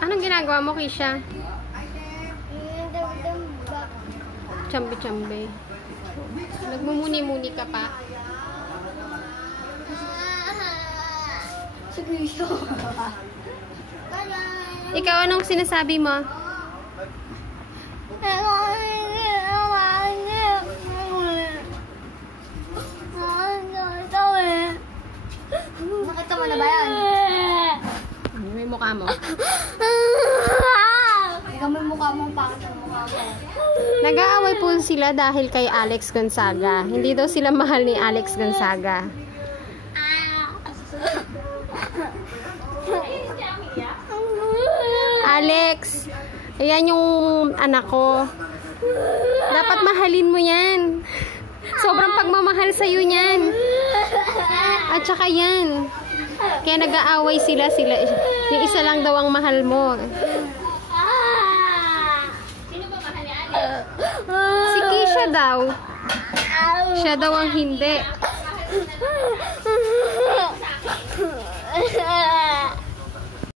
Anong ginagawa mo, Kisha? Chambi-chambi. Nagmumuni-muni ka pa. Ikaw, anong sinasabi mo? Nakita mo na ba yan? May mukha mo. Ikaw may mukha mo, pakit ang mukha mo. Nag-aaway po sila dahil kay Alex Gonzaga. Hindi daw sila mahal ni Alex Gonzaga. Alex, ayan yung anak ko. Dapat mahalin mo yan. Sobrang pagmamahal sa'yo yan. At saka yan. Kaya nag-aaway sila. Yung isa lang daw ang mahal mo. Sino ba mahal ni Alex? Si Kisha daw. Siya daw ang hindi.